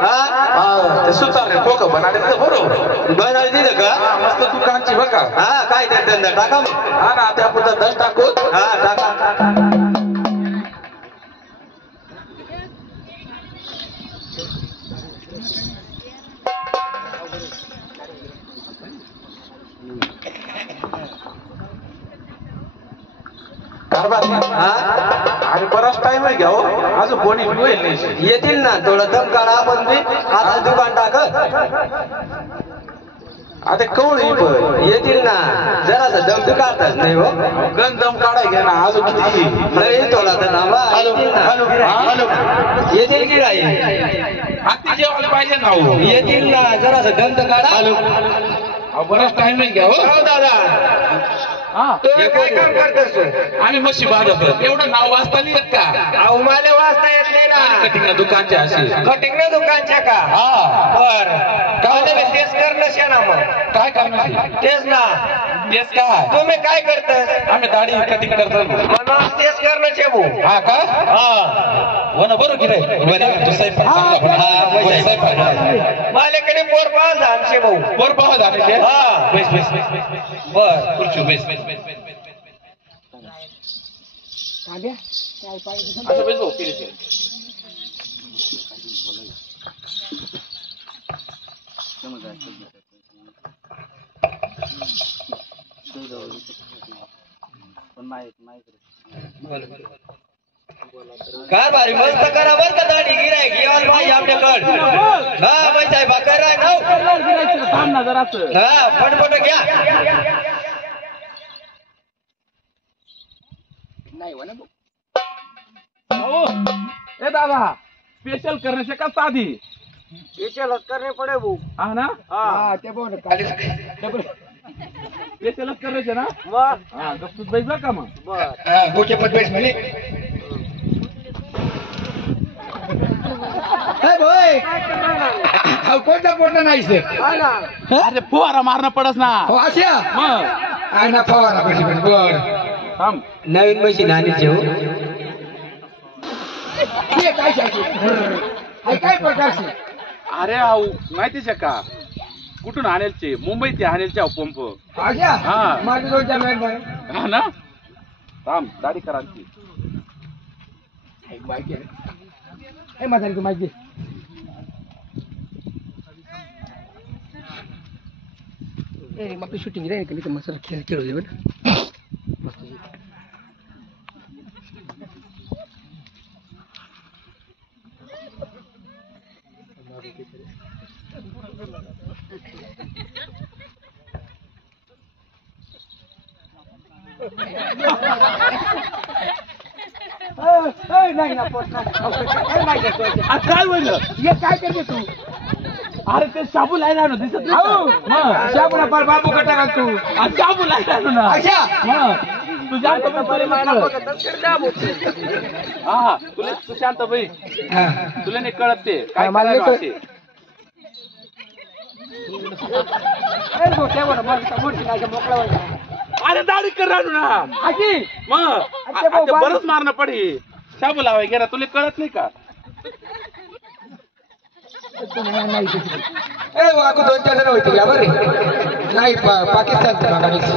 हा ते सुतार ठोक बनाडे बरोबर बनाडे दिलं का मस्त दुकानची बघा हा काय ते धंदा टाका मग हा ना त्या पुढे दल टाकू हा टाका अरे बराच टाइम आहे घ्या हो अजून कोणी होईल नाही येतील ना थोडं दम काढा आपण बी आता दुकान टाक आता कवळ येतील ना जरासा दम बी काढतात नाही हो गण दम काढाय घ्या ना अजून किती नाही थोडा तर थांबा येतील की नाही हाती जेवायला पाहिजे ना हो येतील ना जरासा दम तर काढा बराच टाइम आहे घ्या हो दादा काय काम करतोस आम्ही मशी बांधतो एवढं नाव वाचता नाही येत का मला वाचता येत नाही ना कटिंग दुकानच्या अशी कटिंग ना दुकानच्या का बर काय तेच करणं शे ना मग काय करणार तेच ना तेच काय तुम्ही काय करताय आम्ही दाढी कटिंग करतो मला तेच करणं शे भाऊ हा का हो ना बरोबर की रे तू स्वयंपाक माझ्याकडे पोर पाहा आमचे भाऊ वर पाहा झाले हा बेस बेस बर खुर्ची बेस बेस बेस बेस असं बेस भाऊ पिरे काय भारी मस्त करा बर का दाढी गिराय घेऊन भाई आपल्याकडे हा भाई साहेब करा ना हा फटफट घ्या नाही ए दादा स्पेशल करने से का शादी स्पेशलच करणे पडे भाऊ हा ना हा ते बोल स्पेशलच करायचे ना मग हा गप्पूस बैस बर का मग बर गोटे पद बेस म्हणे कोणता पोटा नाही अरे फुवारा मारणं पडस ना मग फवारा बर थांब नवीन मशीन आणि जेव काय प्रकारचे अरे आऊ माहितीच का कुठून हानेलचे मुंबई ते हानेलचे पंप हा ना थांब दाढी करा माहिती मग शूटिंग रे मस्त खेळ खेळू नाही ना काय बोललं ये काय करते तू अरे ते शाबू लायला ना दिसत शाबू ना बाबू कटा तू शाबू लायला ना तुझ्या हा तुला तू शांत बाई तुला नाही कळत ते काय मला अरे दाढी कर राहू ना मग बरंच मारणं पडे शाबू लावाय गेला तुला कळत नाही का वाकू 2-4 जण होते या बरं नाही पाकिस्तानचं बांगलादेश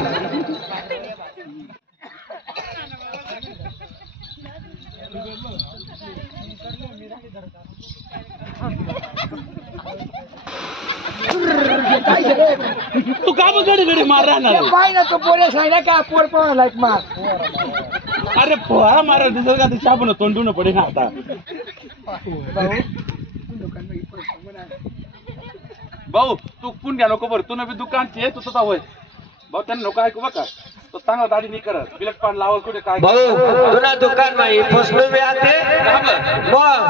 तू का मग गडी गडी मार राहणार पाय ना तो पोलीस आहे ना का पोर पळाला मार अरे पोरा मारा दिसत का ते शाबून तोंडून पडे ना आता भाऊ तू पुण घ्या नको बरं तू नवी दुकानची तू तसा होय भाऊ त्यांना नको ऐकू बघा तो चांगला दाढी नाही करत बिलक पान लावल कुठे काय भाऊ तुला दुकान माही फसलो मी आते मग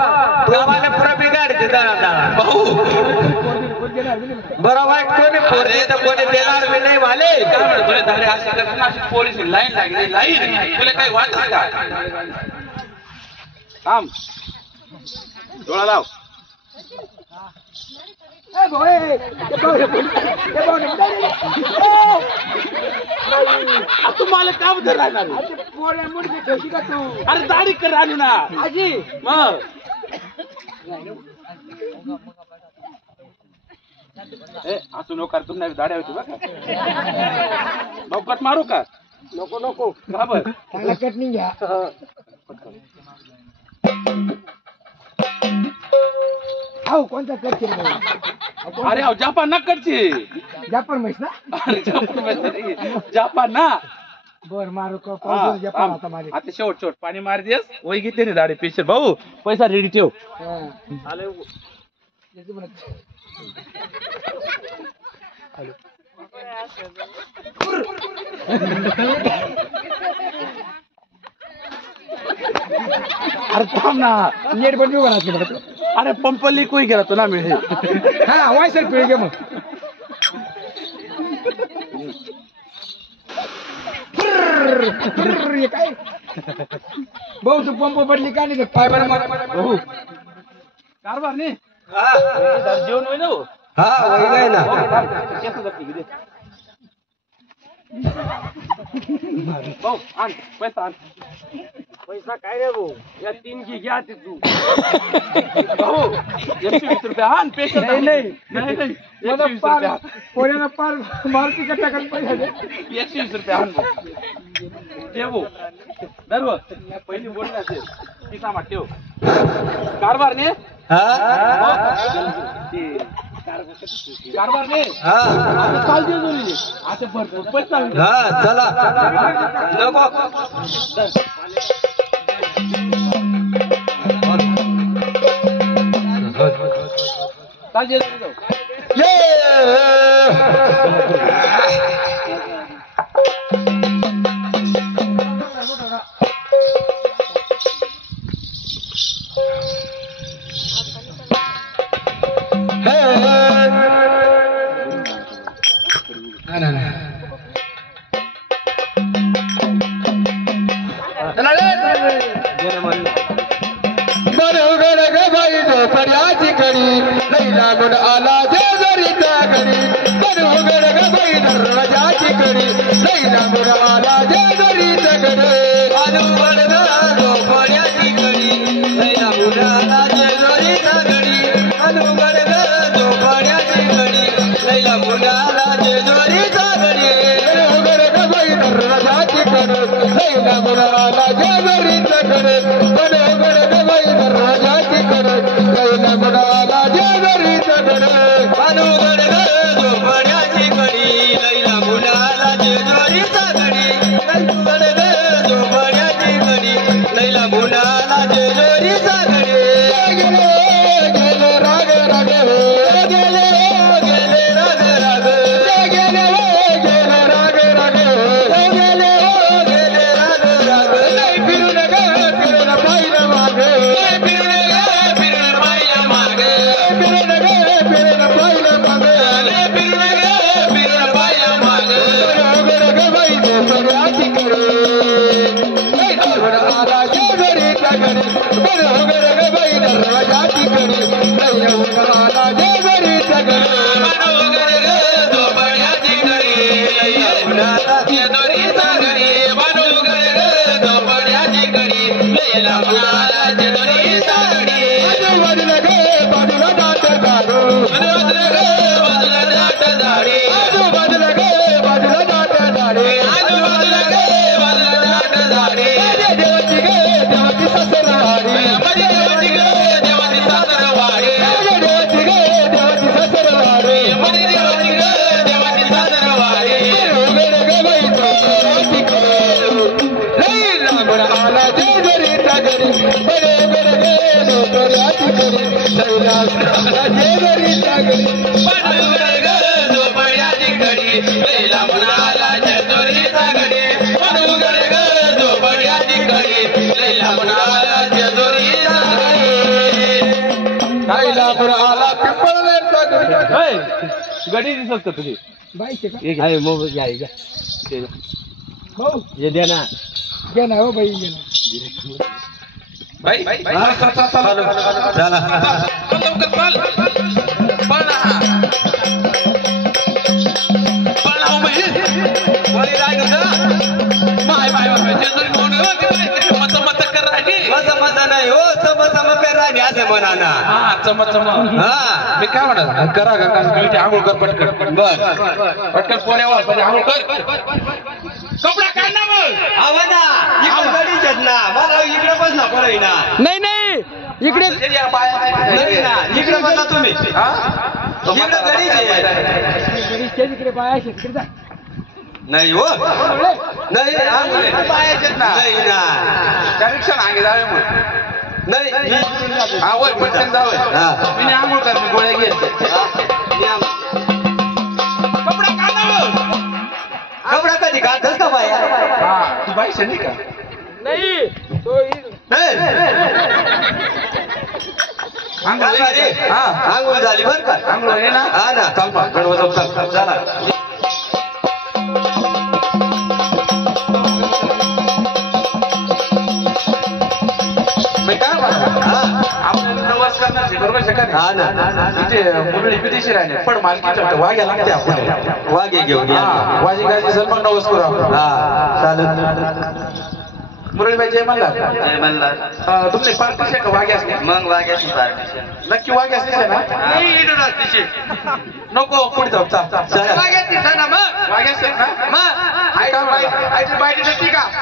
तू आम्हाला पुरा बिगाडते दादा भाऊ बरं वाईट कोणी पोरते तर कोणी देणार बी नाही वाले काय म्हणतो तुला दाढी अशी करताना अशी पोलीस लाईन लागली लाईन तुला काही वाटत का थांब डोळा लाव तू मला का बदल राहणार अरे दाढी कर राहू ना मग असू नको तू नाही दाड्या होती बघा कट मारू का नको नको का बरं चांगला कटनिंग घ्या आहो कोणता कट केला अरे अहो जापान ना कडची जापर म्हैस ना अरे जापान नाही, जापान ना बर मारू का हा, पाऊस जापान थांब. आता मारे आता शेवट पाणी मार देस वय घेते रे दाढी पेशल भाऊ पैसा रेडी ठेव आले याची म्हणत. अरे थांब ना नेट पण घेऊ का अरे पंप लीक होई गेला तो ना मी हा वायसर पिळ घे मग हे काय भाऊ तू पंप पडली का नाही पाय बरं भाऊ कारभार नाही जेवण होई ना हो. हा वही गए ना केस जाते की दे. भाऊ आण पैसा आण पैसा काय रे भाऊ या 3 की घ्या ते तू भाऊ 120 रुपये आण पेशल नाही, नाही. नाही नाही मला 120 पार रुपये आण. पोऱ्यानं पार मारुती कट्टा करून पैसा दे 120 रुपये आण भाऊ. दे भाऊ दरव पहिली बोलली असेल किसा मा ठेव कारभार ने कारभार ने आता चाल दे जोरी आता भरपूर पैसा होईल. हा चला नको चाल दे जोरी जाऊ. बरोबर ग बाई झोपड्याची कडी लैला गुण आला जेजरीचा घडी बरोबर ग बाई दरवाजाची कडी लैला गुण आला जेजरीचा घडी बरोबर ग झोपड्याची कडी लैला गुण आला जेजरीचा घडी बरोबर ग झोपड्याची कडी लैला गुण आला जेजरीचा घडी बरोबर ग बाई दरवाजाची कडी लैला गुण आला जेजरीचा घडी बरोबर ग बाई दरवाजाची कडी लैला गुण आला जेजरीचा घडी बरोबर ग झोपड्याची कडी लैला गुण आला जेजरीचा घडी बरोबर ग झोपड्याची कडी लैला गुण आला जेजरीचा घडी गेले गेले राग राग गेले गेले राग राग गेले गेले राग राग गेले गेले राग राग नाही फिरून ग फिरून पाहिलं मागे फिरून ग फिरून पाहिलं मागे फिरून ग फिरून पाहिलं मागे फिरून ग फिरून पाहिलं मागे बरोबर ग बाई झोपड्याची कडी लैला आला जेजरीचा घडी बरोबर ग बाई दरवाजाची कडी लैला आला जेजरीचा घडी बरोबर ग झोपड्याची कडी लैला आला जेजरीचा घडी बरोबर ग झोपड्याची कडी लैला आला जेजरीचा घडी बाजूला ग बाजूला दाट झाडू बाजूला ग बाजूला दाट झाडे बाजूला ग बाजूला दाट झाडे बाजूला ग बाजूला दाट झाडे देवाची ग देवाची सासरवाडी माझ्या देवाची ग देवाची सासरवाडी माझ्या देवाची ग देवाची सासरवाडी माझ्या देवाची ग देवाची सासरवाडी बरोबर ग बाई झोपड्याची कडी लैला गुण आला जेजरीचा घडी बरोबर ग झोपड्याची कडी लैला आला जेजरीचा घडी बरोबर ग झोपड्याची कडी लैला गुण आला जेजरीचा घडी बरोबर ग झोपड्याची कडी लैला गुण आला जेजरीचा घडी लैला गुण आला पिंपळनेरचा घडी होय, गडी दिसत का तुझी बाईचे का आहे मोबाईल घ्या भाऊ हे द्या ना घे ना हो बाई घे ना भाई चला लवकर पाल पाल ना पाल ना उमेश वळी लागत माय जेजरी म्हणून मत मत कर राहिली मजा मजा नाही हो सम सम कर राहिली असं म्हणा ना. हा चम चम. हा मी काय म्हणत करा का आंघोळ कर पटकन. बर पटकन पोऱ्यावर पहिले आंघोळ कर. कपडा काढ ना मग. आवा ना इकडे गडीच आहेत ना मला इकडे बस ना पडे ना. नाही नाही इकडे नाही ना इकडे बसा तुम्ही. इकडे गडीच आहे. इकडे बाया तिकडे जा. नाही हो नाही नाही ना त्या रिक्षा मागे जावे मग. नाही आवड पटकन जावं. हा. मी आंघोळ कर मी गोळ्या घेते. कपडा काढ ना मग. कपडा कधी काढतस का बाया. हा तू बाई शनी का. नाही तो आंघोळ झाली. हा आंघोळ झाली बर का. आंघोळ आहे ना. हा ना चाल मग गणवत चल चला. मी काय म्हणतो आपल्याला नवस करणार बरोबर शकत. हा ना तिथे मुरळी विदेशी राहिले पण मालकी वाघ्या लागते आपण. वागे घेऊन या. वाजी गायची सर मग नवस करू आपण. हा चालेल. मुरळीबाई जय म्हणला. जय मल्हार. तुमचे पार्टीचे का वाघ्या असते. मग वाग्याची पार्टीशन. नक्की वाघ्या असते ना. नको पुढे जाऊ चा वाघ्या असते ना.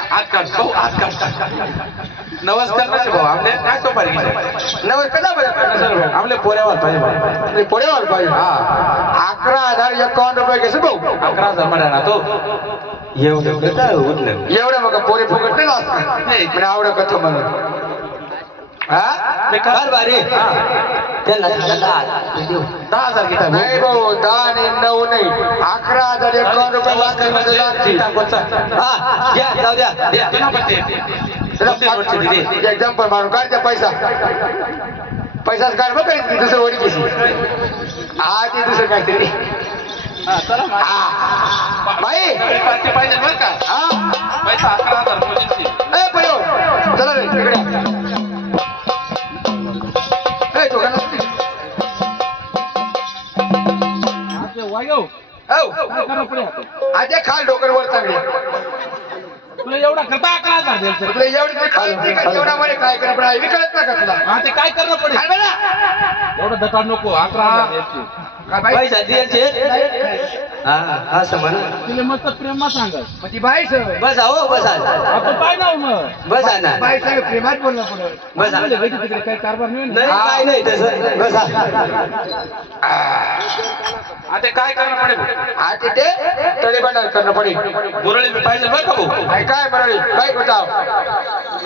हात काढ भाऊ हात काढ. नवस करण्याचे भाऊ आपले काय सोपारी घ्यायचे. नवर कदा बरं आपले पोऱ्यावर पाहिजे. पोऱ्यावर पाहिजे. हा 11,051 रुपये कसं भाऊ. 11,000 म्हणा ना तो. एवढं काय उठलं एवढं मग पोरे फुकट नाही असत पण आवडं कथ म्हणून. हा फार भारी. त्यांना 10,000 घेता नाही भाऊ 10 नाही 9 नाही 11,051 रुपये वाचण्यामध्ये लागतील. हा घ्या जाऊ द्या. जंपर मारून काढ द्या पैसा. पैसाच काढ बघ दुसरं वडी कशी. हा ते दुसरं काहीतरी. बाई पार्टी पाहिजे बरं का. हा पैसा 11,000 मोदींची. ए पयो चला रे इकडे. ए दोघांना वागव हो काय करा पुढे आता. आजे खाल डोकर वर चांगली. तुला एवढा करता 11,000 द्यायचं. तुला एवढी खायची का जेवणामध्ये काय करणं पडेल विकत ना का तुला. हा ते काय करणं पडेल. काय बघा एवढं दटाड नको 11,000 द्यायची. काय बाई पैसा द्यायचे. हा असं म्हणा. तिला मस्त प्रेमात सांगा. मग ती बाई सर बस हो बसा आपण काय नाव मग बसा ना बाई सर प्रेमात बोलणं पुढे बसा. तिकडे काही कारभार नाही ना. नाही काय नाही तसं बसा. आता काय करणं पडेल. हा तिथे तळी बंडार करणं पडेल. मुरळी मी पाहिजे बरं का भाऊ. काय बरं काय बताव.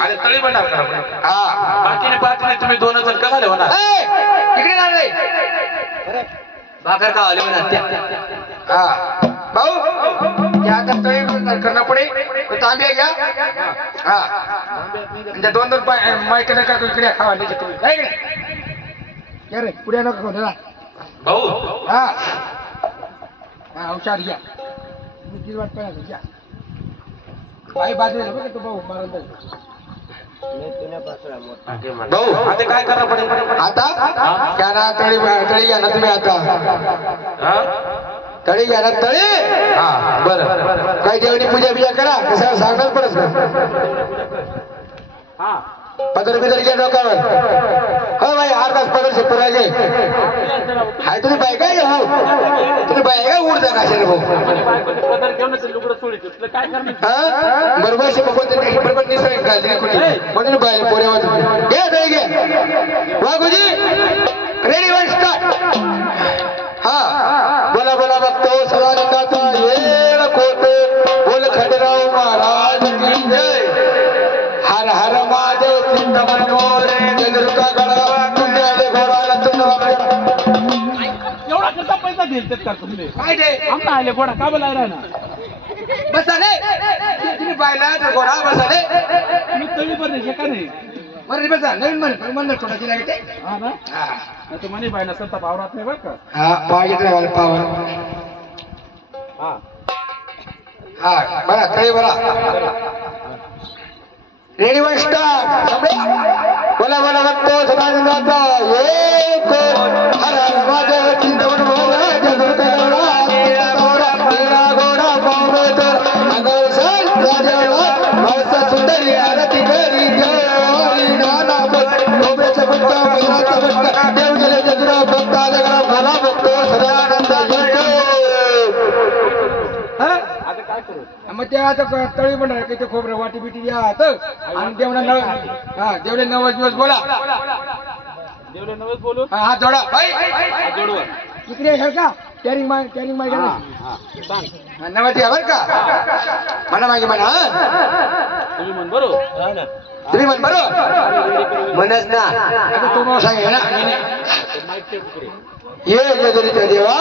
आणि तळी बनणार करा पडेल. हा बाकीने पार्टीने तुम्ही 2 जण का झाले म्हणा. इकडे जा रे. भाकर का आले म्हणा त्या. हा भाऊ या आता तळी बंडार करणं पडेल. तांब्या घ्या. हा म्हणजे 2-2 माईक नका इकडे खावा त्याच्या तुम्ही काय इकडे. रे पुढे नका खाऊ त्याला. भाऊ हा हा औषध घ्या. वाट पाहिजे घ्या. काही बाजूला बघा तो भाऊ मारायला. भाऊ आता काय करणं पडेल. आता घ्या ना तळी तळी घ्या ना तुम्ही आता. हा तळी घ्या ना तळी. हा बरं. काही देवणी पूजा बिजा करा कसं सांगणार पडत. हा पदर बिदर घ्या डोक्यावर. हो भाई 8 तास पदर से पुरा घे. हाय तुम्ही बाय काय हो तुम्ही बाय काय उडता का शे भाऊ. पदर घेऊन लुगडं सोडीत तुला काय करणार. हा बरोबर शे कोणते बरोबर निसर्ग गाजरी कुठे म्हणून बाय पोऱ्यावर घे तळी घे. वाघोजी रेडी वन स्टार्ट. हा बोला बोला बघतो सदानंदाचा येळ कोट बोल खंडराव महाराज की जय. हर हर महादेव चिंतमन मोरे जगरुका गडा तुम्ही आले घोडाला तुम्ही. एवढा कसा पैसा देईल का तुम्ही. काय दे आमना आले घोडा का बोलाय ना. बसा रे तुम्ही पाहिला तर घोडा बसा रे. मी तळी पण नाही का नाही. बरं बसा नवीन मन थोडा दिला ते. हा ना नाही तर म्हणे बायला संत पावरात नाही बरं का. हा पाहिजे मला पावर. हा हा बरा तळी बरा. Ready one start. बोला बोला बघतो सदानंदाचा एक हर हर महादेव चिंतमन मोरे जगरुका गडा तेरा घोडा पावरे तर अगर सल राजा सुंदरी आरती करी जय नाना बोल गोबेच गुप्ता देवाचं तळी पण राहते ते खोबरं वाटी बिटी या आणि देवना नव हा देवले 9 दिवस बोला देवले नवस बोलू हात जोडा जोडवर इकडे हे का कॅरिंग माय सांग नवती बर का म्हणा मागे म्हणा तुम्ही म्हण बरोबर तुम्ही म्हण बरोबर म्हणच ना आता तो सांगे ना माईक टेप पुढे हे जेजुरीचा देवा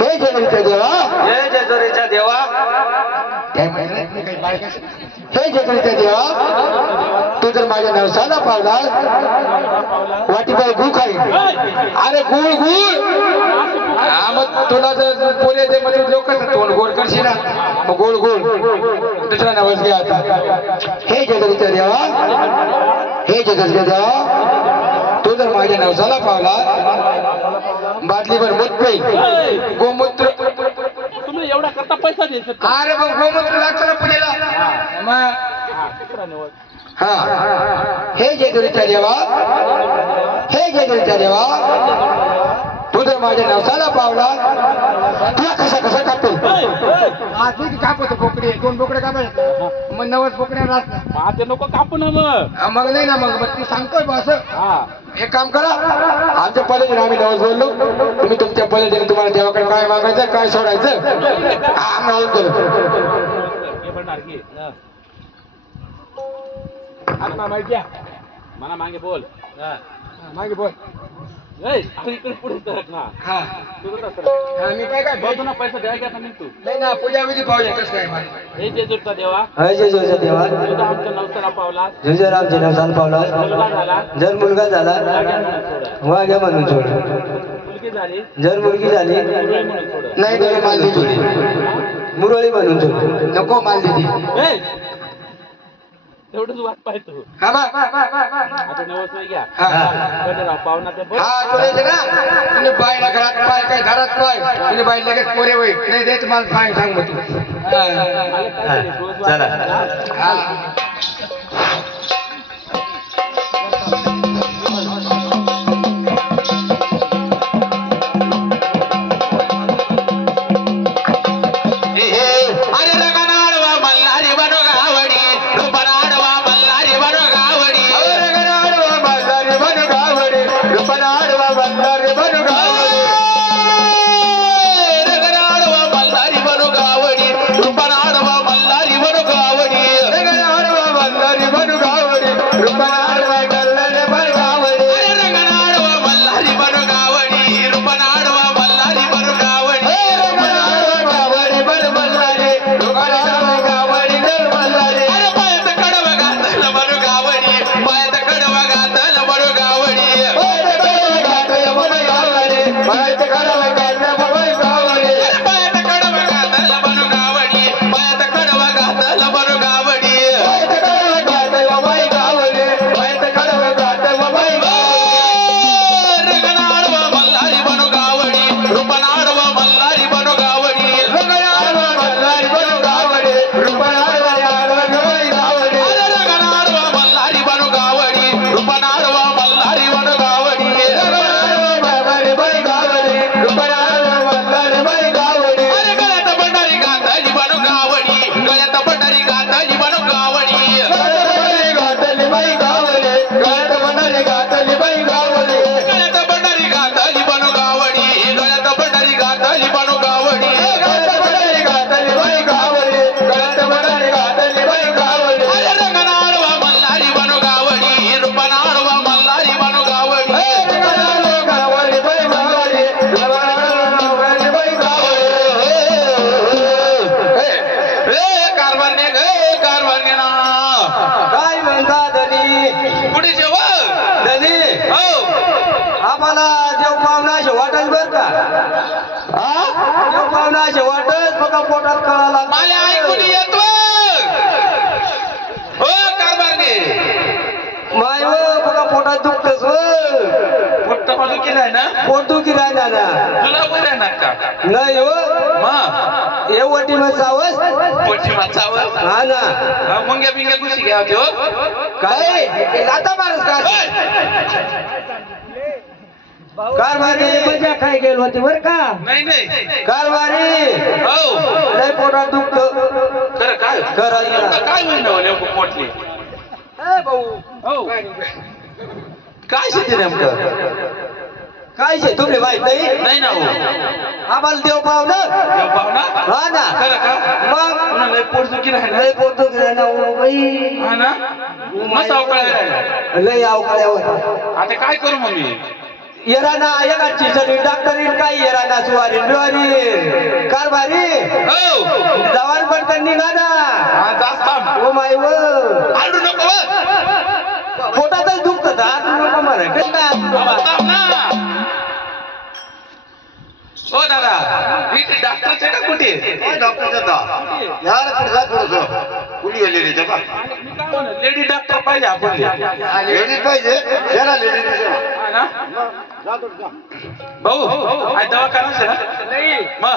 हे जेजुरीचा देवा जय जेजुरीच्या देवा काय म्हणलं? हे जेजुरीचा देवा तू जर माझ्या नवसाला पावला वाटीपाय गु खाई अरे गुळ गुळ हा मग तुला जर बोले ते मग लोक तोंड गोड करशील ना मग गोड गोड दुसरा नवस घ्या आता हे जेजुरीचा देवा हे जेजुरीचा देवा तू जर माझ्या नवसाला पावला बाटलीवर मूत पेई गोमूत्र तुम्ही एवढा करता पैसा द्यायचा का? अरे मग गोमूत्र लागतं ना पूजेला मग दुसरा नवस हा हे जेजुरीचा देवा हे जेजुरीचा देवा तू जर माझ्या नवसाला पावला तुला कसा कसा कापेल हा ठीक कापतो बोकडे 2 बोकडे कापायचे मग 9 बोकड्या राहत ते नको कापू ना मग मग नाही ना मग ती सांगतोय बा असं हा एक काम करा आमच्या पद्धतीने आम्ही नवस बोललो तुम्ही तुमच्या पद्धतीने तुम्हाला देवाकडे काय मागायचं काय सोडायचं आम्ही नवस केलं हे म्हणणार की आता माहिती आहे मला मागे बोल मागे बोल तू इकडे पुढे सरक ना हा तुझं सरक हा, मी काय बघू ना पैसा द्यायचा का नाही तू नाही ना पूजा विधी पाहूया कसं काय मला हे जेजूरचा देवा हय जेजुरीचा देवा तुझा आमच्या नवसाला पावला जर आमच्या नवसाला पावला मुलगा झाला जर मुलगा झाला वाघ्या म्हणून सोड मुलगी झाली जर मुलगी झाली मुरळी म्हणून सोड नाही तर माल दिली मुरळी म्हणून सोड नको माल दिली तेवढंच वाट पाहतो हा बा आता नवस नाही घ्या पाहुणा ते बघ हा तुला ना तुम्ही बाईला घरात पाय काय घरात पाय तुम्ही बाई लगेच पोरे होईल नाही देत मला सांग मग तू मला काय तरी रोज चला. वाटतं. हा अरे रगनाडवा मल्हारी बनो गावडी रुपनाडवा मल्हारी बनो गावडी रगनाडवा मल्हारी बन गावडे रुपनाडवा मल्हारी बन गावडे रगनाडवा मल्हारी बनो गावडी रुपनाडवा मल्हारी बनो गावडी रगनाडवा मल्हारी बन गावडे रुपनाडवा मल्हारी बन गावडे अरे रगनाडवा मल्हारी बनो गावडी रुपनाडवा मल्हारी बनो गावडी रगनाडवा गावडी बन मल्हारी रुपनाडवा गावडी बन मल्हारी अरे पायात कडवा घातल बनो गावडी पायात कडवा घातल बनो गावडी पायात कडवा गावडे पायात कडवा घातल बनो गावडी पायात कडवा घातल बनो गावडी रगनाडवा मल्हारी बनो गावडी रुपनाडवा मल्हारी बनो गावडी अरे रगनाडवा मल्हारी बनो गावडी रुपनाडवा मल्हारी बनो गावडी अरे गळ्यात पंढरी गाताजी बनो गावडी गळ्यात पंढरी गाताजी बनो गावडी गळ्यात पंढरी गाताजी बनो गावडी गळ्यात पंढरी गाताजी बनो गावडी अरे रगनाडवा मल्हारी बनो गावडी रुपनाडवा मल्हारी बनो गावडी कारभारने कारभारने ना काय म्हणता धनी कुठे जेव धनी हो आम्हाला देव पावनाचे वाटत बर का देव पावनाचे वाटत बघा पोटात कळाला मला ऐकून येतो हो कारभारने माय व बघा पोटात दुखतस व पोट्ट बाजू केलाय ना पोट दुखी राहिला ना तुला बरं ना का नाही हो मग हे वटी मग सावस पोटी वाचावं हा ना मुंग्या बिंग्या घुशी घ्या हो काय लाता मारस का कारभारी मजा काय गेलो होते बर का नाही नाही कारभारी हो लय पोटात दुखत खरं काय खरं काय होईल ना नेमकं पोटली हो काय शेती नेमकं काय शे तुमले माहित नाही नाही ना हो आम्हाला देव पाव ना देव पाहुणा हा ना खरं का मग पुन्हा लय पोटदुखी राहिलं लय पोट दुखत ना ओ बाई हा ना मस्त अवकाळ राहिला लय अवकाळ्यावर आता काय करू मग मी येराना एकाची सरी डॉक्टरी काय येराना सुवारी डोरी कारभारी हो जवान पण निघा ना हा जास्त थांब ओ माय व आरडू नको हो. पोटातच दुखत हात नको मारे थांब ना हो दादा मी डॉक्टरचे का कुठे लेडी डॉक्टर पाहिजे आपण पाहिजे जरा लेडीज हा ना भाऊ आज दवाखाना असेल ना मग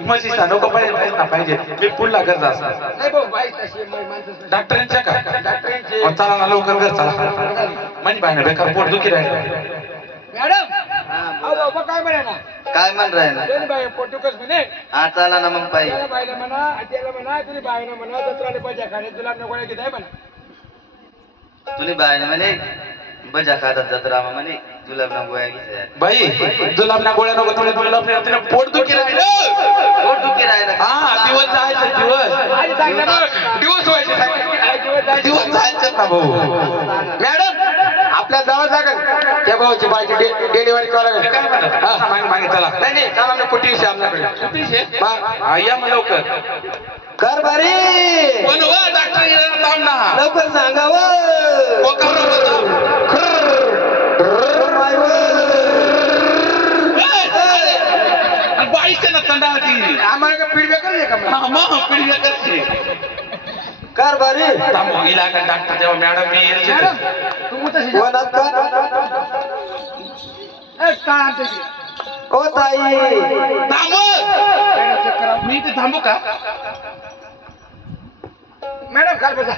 म्हशीचा नको पाहिजे मी पुढला घर जा डॉक्टरांच्या का मग चला ना लवकर घर चला म्हणजे बाय ना बेकार पोट दुखी राहिलं मॅडम काय म्हणा ना काय म्हण राय ना बाई पोटुकच म्हणे हा चला ना मग पाहिजे त्याला बाईला म्हणा त्याला म्हणा तुझी बाईला म्हणा दसराले पाहिजे खाणे तुला नको घेत आहे म्हणा तुला बायने म्हणे बजा खातात जत्रा म्हणे तुला ना गोया घ्यायच्या बाई जुलाबना गोळ्या नको थोडे तुला पोट दुखी राहिलं पोट दुखी राहिलं हा दिवस जायचे दिवस दिवस जायचे ना भाऊ मॅडम आपल्या जावं लागेल त्या भाऊची बायची डिलिव्हरी करावं लागेल काय म्हणा मागे चला नाही नाही चला मी कुठे आपल्याकडे या मग लवकर कारभारी पण व डॉक्टर येणार थांब ना लवकर सांगावं हो, कर लवकर. बाईच्या ना थंडा होती आम्हाला फीडबॅक नाही का हा मग पिढी करते कारभारी थांबव गेला का डॉक्टर तेव्हा मॅडम मी मॅडम तू तशी वनात का ओ ताई थांब मी इथे थांबू का मॅडम काय बसा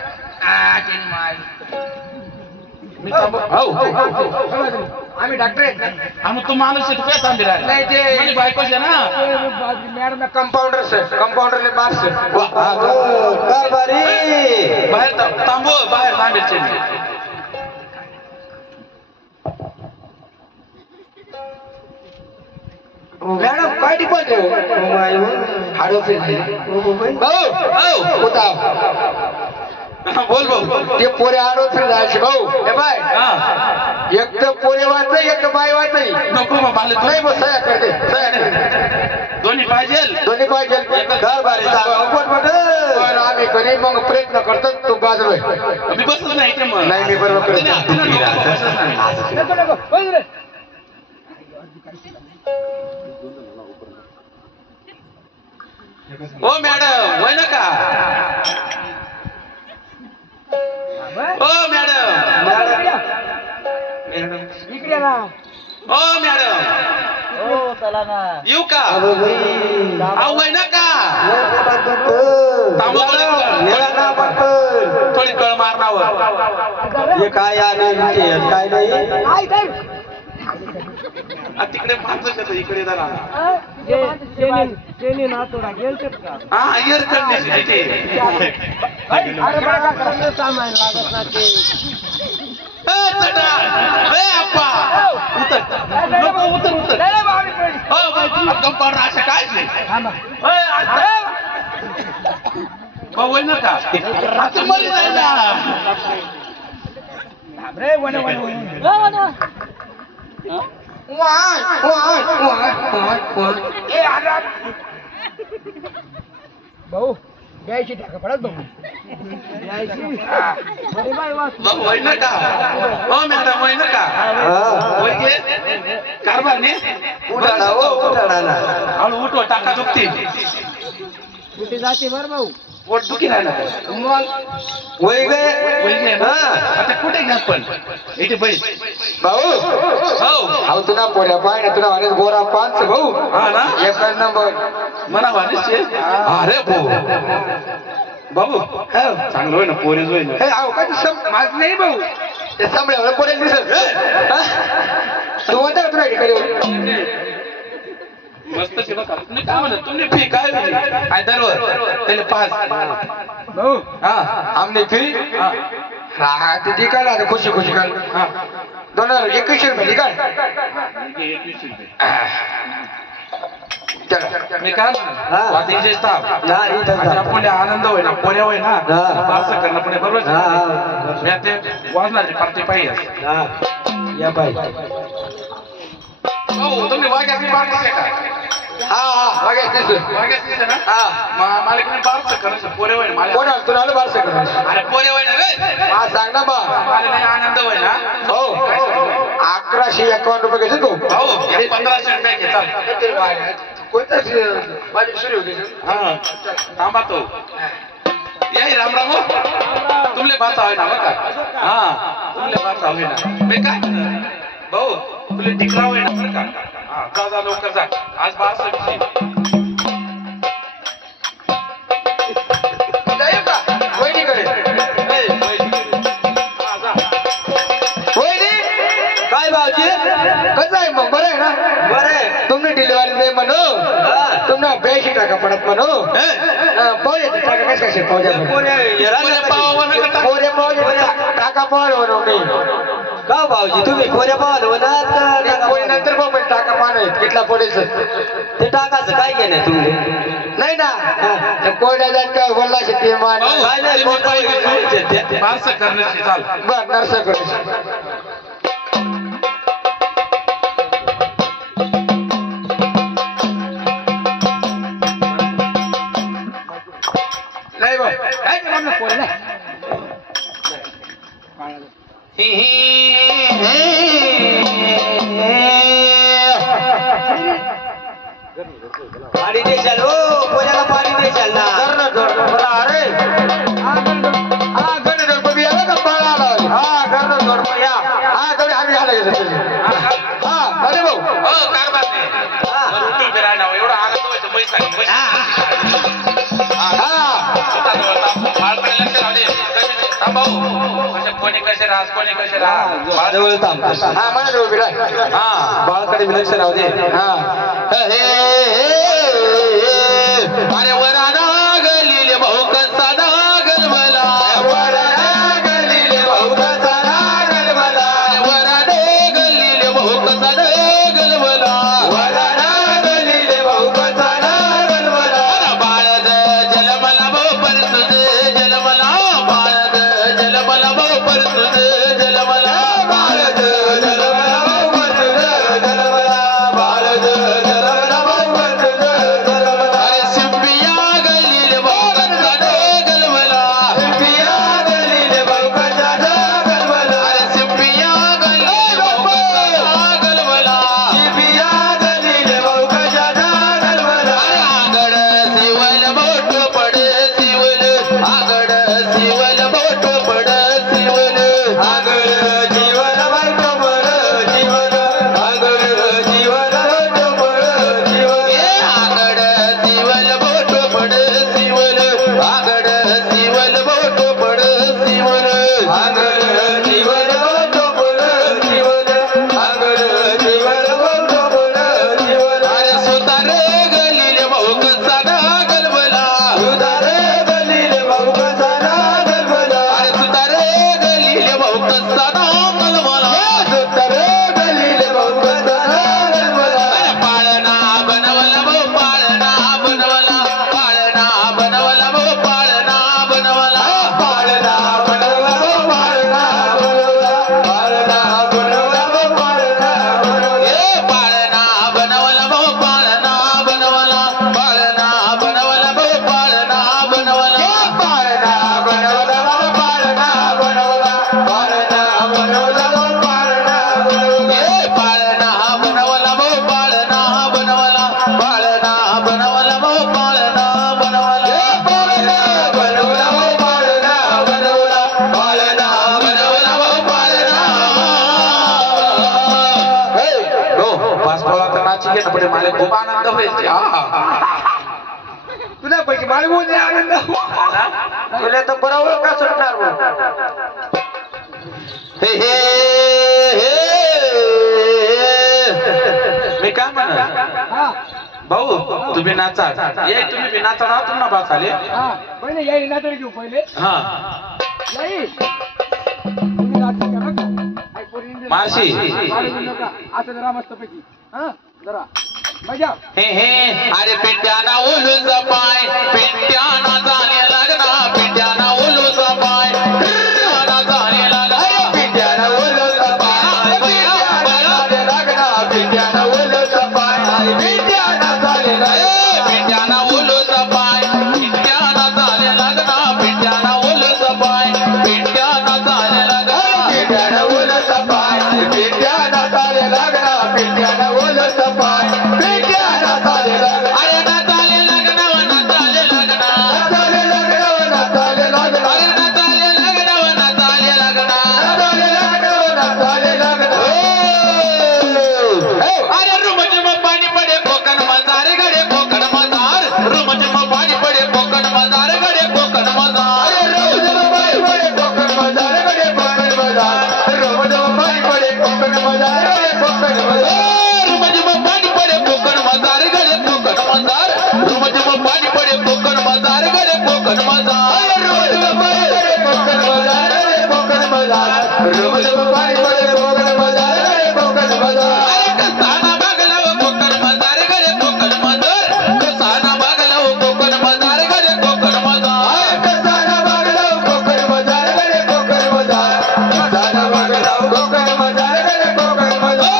मी थांबू हो आम्ही डॉक्टर आहेत ना आम्ही तू माणूस आहे तू काय थांबी राहिला नाही ते माझी बायकोच आहे ना मॅडम कंपाऊंडर सर कंपाऊंडरले मार्क्स कारभारी बाहेर थांबव बाहेर थांबेल मॅडम काय डिपॉझिट हाडो बोल भाऊ ते पोरे आडो जायचे भाऊ हे बाय हा एक तर पोरे वाच एक तर बाय वाच नको मग मला नाही मग सह्या करते सह्या करते दोन्ही पाहिजे दोन्ही पाहिजे कारभारी पण आम्ही कधी मग प्रयत्न करतो तू बाजूला मी बसत नाही इथे मग नाही मी बरोबर करतो नको नको होय रे ओ मॅडम होय ना का ओ मॅडम इकडे ना ओ मॅडम हो चला ना येऊ का अहो होय ना का थांबव थोडी कळ मारणावर हे काय आले काय नाही तिकडे मारतोच येतो इकडे जरा हा एअर कंडिशन तिथे कंपाऊंडर असं काय होय ना का आता मरी जायला भाऊ द्यायची टाका पडत भाऊ होय ना का हो मॅडम होय ना का होय गे कारभार ने हळू उठव टाका दुखते कुठे जाते बरं भाऊ पोट दुखी राहिला वय गे होय गे ना आता कुठे घ्या पण इथे बैस भाऊ हो अहो तुला पोऱ्या पाय ना तुला वाणीस गोरा पाच भाऊ हा ना एक नंबर मला वाणीचे अरे भाऊ बाबू चांगलं होय ना पोरीच होय ना अहो काय माझ नाही भाऊ ते सांभाळ्यावर पोरेल दिसत तू म्हणता का तुला ठिकाणी मस्त शिवा का तुम्ही काय म्हणत तुम्ही फी काय काय दरवर त्याला 5 भाऊ हा आमने फी हा ते ठिकाण आता खुशी खुशी काढ हा 2021 रुपये ठिकाण 21 रुपये मी काय वादिंचे स्टाफ आपले आनंद होय ना पोऱ्या होय ना असं करणं पुढे बरोबर मी ते वाजणारी पार्टी पाहिजे या बाई हो तुम्ही वाघ्याची पार्टी का हा वाघ्याची ना हा मला तुम्ही बारसं करायचं पोरे होय ना कोण तुला आलं बारसं कर अरे पोरे होय ना रे हा सांग ना बा मला नाही आनंद होय ना हो 1151 रुपये घेतो तू हो 1500 रुपये घे चाल कोणता माझी सुरू होती हा थांबा तो यही राम राम तुमले बात आहे ना बघा हा तुमले बात आहे ना मी काय भाऊ तुले टिकरा होय ना बरं का हा जा लवकर जा आज 1200 जाईल का वहिनीकडे वहिनी काय भाऊजी कसं आहे मग बरं आहे ना बरं आहे तुम्ही डिलिव्हरी दे म्हणू तुम्हाला 82 टाका पडत म्हणू पाहुण्याचे टाका कसं कसे पोरे पाहुणे टाका पाहुणे म्हणू मी का भाऊजी तुम्ही पोऱ्या पाहाल होणार पोळी नंतर पण टाका पाहणं कितला पोळीचं ते टाकाचं काय घेणं तुम्ही नाही ना कोरड्या जात काय बोलला शेती मान काय नाही बारसं करण्याची चाल बर नर्सकडे नाही बा काय करणार पोरे नाही पाणी दे चाल हो पोऱ्याला पाणी दे चाल ना अरे हा गण रुपये आला का बाळा आला हा गण रुपये या हा तेवढे आम्ही आला हा अरे भाऊ हो कारभार नाही उठून फिरायला एवढा आनंद व्हायचं पैसा कोणी कसे राहत कोणी कसे राहत जवळ थांब हा मला जवळ बिडा हा बाळकडे विलक्ष राहू दे हा अरे वराना गलीले भाऊ कसा नागल मला वराना गलीले भाऊ कसा नागल मला वराने गलीले भाऊ कसा नागल मला वराना गलीले भाऊ कसा नागल मला बाळद जल मला भाऊ पर तुझे जल मला बाळद जल मला भाऊ पर तुझे जल मला बाळद जल मला भाऊ पर तुझे जल मला बाळद जल मला भाऊ पर तुझे जल मला सिंबिया गलीले भाऊ कसा नागल मला पिया गलीले भाऊ कसा नागल मला सिंबिया गलीले भाऊ कसा नागल मला पिया गलीले भाऊ कसा नागल मला आगड सिवल बोट पड सिवल आगड सिवल बोट पड सिवल आगळ जीवन वाटो बर जीवन आगळ जीवन वाटो बर जीवन आगड सिवल बोट पड सिवल आगड सिवल बोट पड सिवल आगळ जीवन वाटो बर जीवन आगळ जीवन वाटो बर जीवन अरे सुतारे गलीले भाऊ कसा नागल मला सुधारे गलीले भाऊ कसा नागल मला अरे सुतारे गलीले भाऊ कसा नागल मला सुधारे गलीले भाऊ कसा नागल मला अरे पाळणा बनवला भाऊ पाळणा बनवला पाळणा बनवला भाऊ पाळणा बनवला पाळणा बनवला पाळणा बनवला पाळणा बनवला पाळणा बनवला ए पाळणा बनवला भाऊ पाळणा बनवला पाळणा बनवला भाऊ पाळणा बनवला पाळणा बनवला पाळणा बनवला पाळणा बनवला पाळणा बनवला ए पाळणा बनवला भाऊ पाळणा बनवला पाळणा बनवला भाऊ पाळणा बनवला पाळणा बनवला पाळणा बनवला पाळणा बनवला पाळणा पासपोळा तर नाची घेणं पडे मला खूप आनंद होईल तुला पैकी बाळगून आनंद तुला तर बरोबर का सुटणार हे हे हे मी काय म्हणत भाऊ तुम्ही नाचा ये तुम्ही बी नाचा ना तुम्हाला भात आले पहिले याई ना तरी घेऊ पहिले हा याई तुम्ही नाटक करा का? आई पोरींनी मारशी. मारू नका. असं जरा मस्तपैकी हा जरा मजा हे हे अरे पिंट्याना ओलूच पाय पिंट्याना झाले लग्न पिंट्याना ओलूच पाय पिंट्याना झाले लग्न पिंट्यानं ओलवलं पाय, पिंट्यानं लागला, पिंट्यानं ओलवलं पाय, पिंट्यानं झालेलं आहे. पिंट्याना ओलूच पाय पिंट्याना झाले लग्न पिंट्याना ओलूच पाय पिंट्याना झाले लग्न पिंट्यानं ओलवलं पाय, पिंट्यानं झालेलं लागला, पिंट्यानं ओलवलं पाय, पिंट्यानं झालेलं लागला. अरे ना झाले लग्न ना झाले लग्न नाचाले लागलं, नाचाले लागलं, अरे ना झाले लग्न ना झाले लग्न नाचाले लागलं, नाचाले लागलं. हे! अरे रुमझुम पाणी पडे कोकण मजार गडे कोकण मजार रुमझुम पाणी पडे कोकण मजार गडे कोकण मजार अरे रोज बाई पडे कोकण मजार गडे कोकण मजार, रोज बाई पडे कोकण मजार गडे कोकण मजार. रुमझुम पाणी पडे कोकण मजार गडे कोकण मजार रुमझुम पाणी पडे कोकण मजार गडे कोकण मजार अरे रोज बाई पडे कोकण मजार गडे कोकण मजार, रोज बाई पडे कोकण मजार गडे कोकण मजार. अरे कसाना बागला कोकण मजार गडे कोकण मजार कसाना बागला कोकण मजार गडे कोकण मजार अरे कसाना बागला कोकण मजार गडे कोकण मजार, कसाना बागला कोकण मजार गडे कोकण मजार.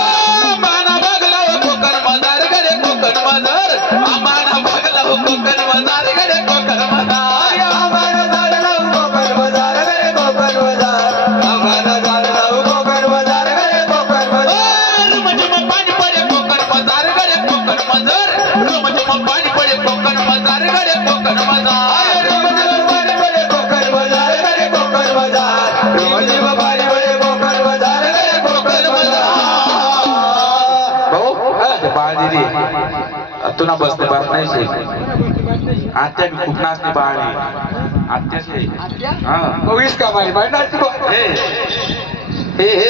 माना बागला कोकण मजार गडे कोकण मजार आमाना बागला कोकण मजार गडे कोकण मजार अरे आम्हाला झाडला कोकण मजार गडे कोकण मजार, आम्हाला झाडला कोकण मजार गडे कोकण मजार. रुमझुम पाणी पडे कोकण मजार गडे कोकण मजार रुमझुम पाणी पडे कोकण मजार गडे कोकण मजार अरे रोमजीव पाणी पडे कोकण मजार गडे कोकण मजार, रोमजीव पाणी पडे कोकण मजार गडे कोकण मजार. भाऊ ते बाळ दिली तुला बसते बाळ नाही शे आत्या बी खूप नाचते बाळ आत्या शे हा बघीस का मारी बाई नाचती बघ. हे हे